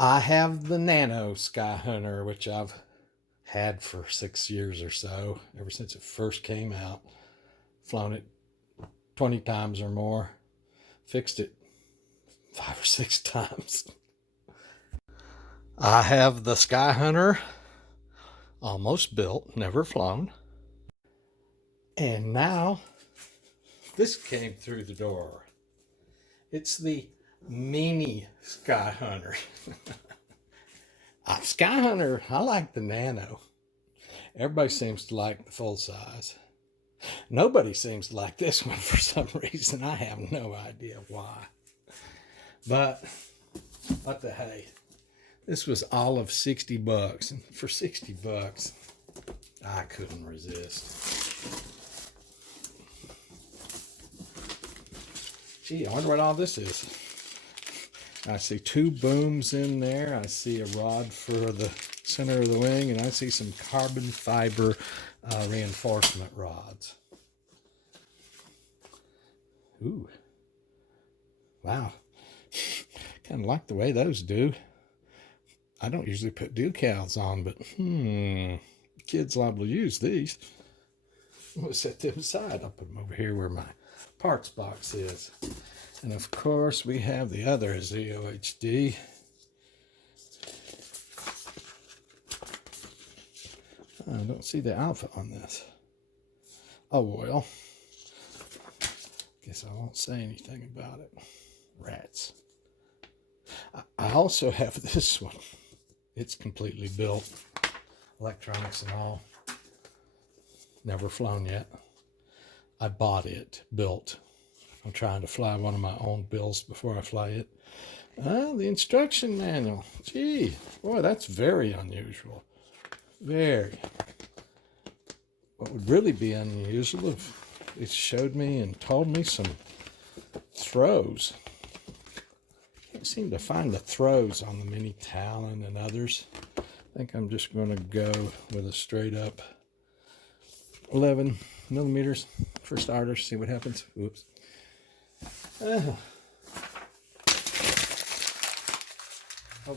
I have the Nano Skyhunter, which I've had for 6 years or so, ever since it first came out. Flown it 20 times or more, fixed it 5 or 6 times. I have the Skyhunter, almost built, never flown. And now this came through the door. It's the Mini Skyhunter. Skyhunter, I like the Nano. Everybody seems to like the full size. Nobody seems to like this one for some reason. I have no idea why. But what the hey. This was all of 60 bucks. And for 60 bucks, I couldn't resist. Gee, I wonder what all this is. I see 2 booms in there. I see a rod for the center of the wing, and I see some carbon fiber reinforcement rods. Ooh. Wow. Kind of like the way those do. I don't usually put decals on, but kids liable to use these. I'm going to set them aside. I'll put them over here where my parts box is. And of course, we have the other ZOHD. I don't see the alpha on this. Oh, well. Guess I won't say anything about it. Rats. I also have this one. It's completely built. Electronics and all. Never flown yet. I bought it, built. I'm trying to fly one of my own builds before I fly it. The instruction manual. Gee, boy, that's very unusual. Very. What would really be unusual if it showed me and told me some throws. Can't seem to find the throws on the Mini Talon and others. I think I'm just going to go with a straight up 11 millimeters for starters. See what happens. Whoops. Oh, I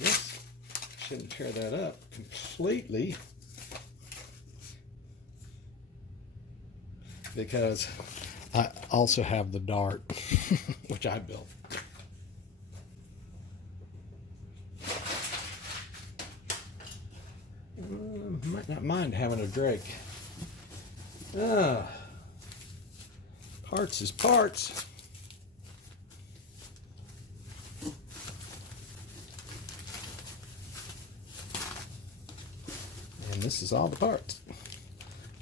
guess I shouldn't tear that up completely, because I also have the dart, which I built. Might not mind having a Drake. Parts is parts. And this is all the parts.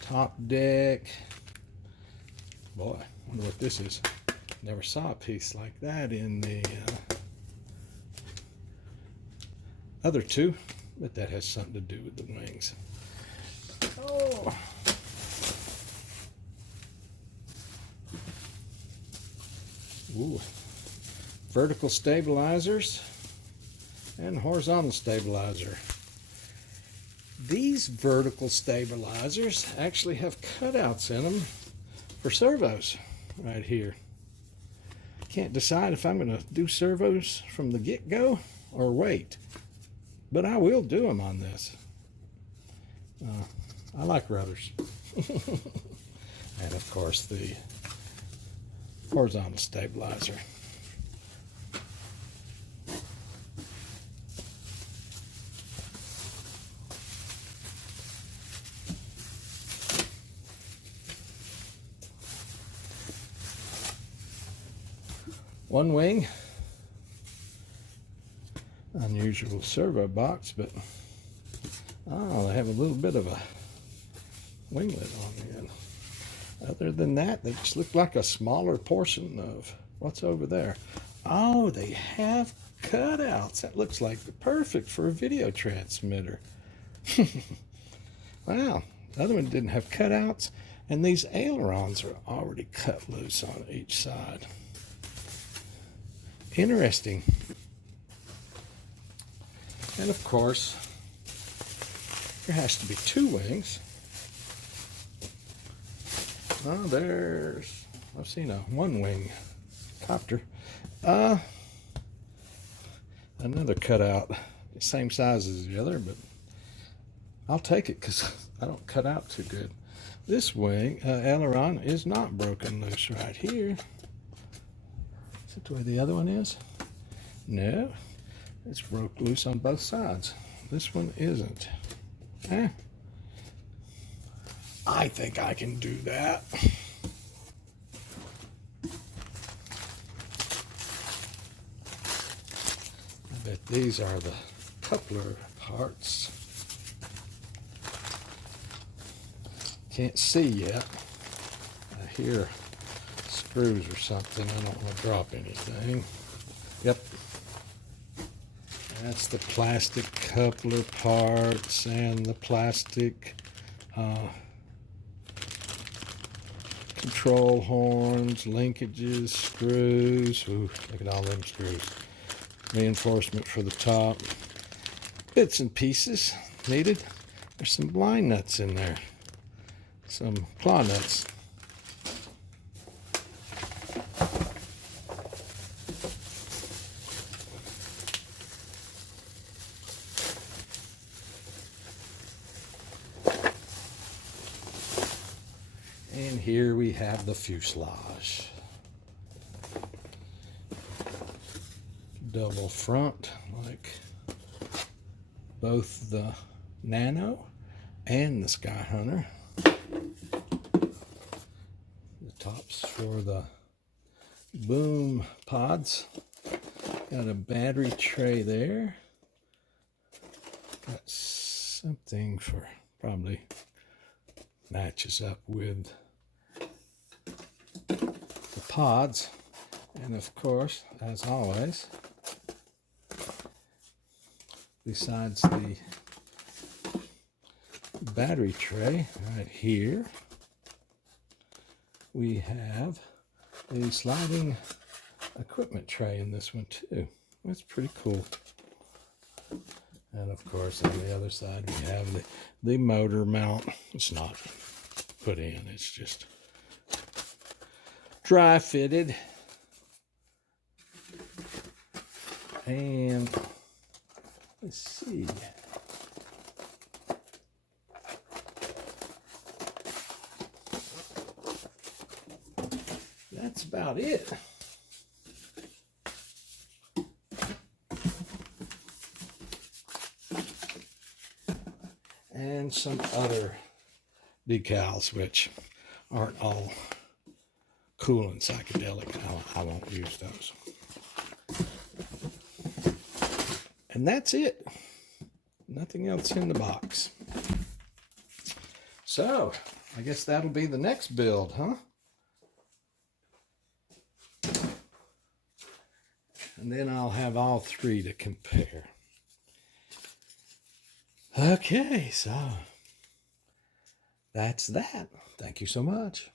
Top deck. Boy, I wonder what this is. Never saw a piece like that in the other two, but that has something to do with the wings. Oh. Ooh. Vertical stabilizers and horizontal stabilizer. These vertical stabilizers actually have cutouts in them for servos right here. Can't decide if I'm going to do servos from the get-go or wait, but I will do them on this. I like rudders. And of course the horizontal stabilizer. One wing, unusual servo box, but they have a little bit of a winglet on the end. Other than that, they just look like a smaller portion of what's over there. Oh, they have cutouts. That looks like perfect for a video transmitter. Wow, the other one didn't have cutouts, and these ailerons are already cut loose on each side. Interesting. And of course, there has to be 2 wings. Oh, I've seen a 1-wing copter. another cutout, same size as the other, but I'll take it because I don't cut out too good. This wing aileron is not broken loose right here. Is that the way the other one is? No, it's broke loose on both sides. This one isn't. I think I can do that. I bet these are the coupler parts. Can't see yet. I hear screws or something. I don't want to drop anything. Yep. That's the plastic coupler parts and the plastic control horns, linkages, screws. Ooh, look at all them screws. Reinforcement for the top. Bits and pieces needed. There's some blind nuts in there. Some claw nuts. And here we have the fuselage. Double front, like both the Nano and the Skyhunter. The tops for the boom pods. Got a battery tray there. Got something for probably matches up with the pods. And of course, as always, besides the battery tray right here, we have a sliding equipment tray in this one too. That's pretty cool. And of course, on the other side, we have the motor mount. It's not put in, it's just dry fitted. And let's see. That's about it. And some other decals, which aren't all cool and psychedelic. I won't use those. And that's it. Nothing else in the box. So, I guess that'll be the next build, huh? And then I'll have all three to compare. Okay, so that's that. Thank you so much.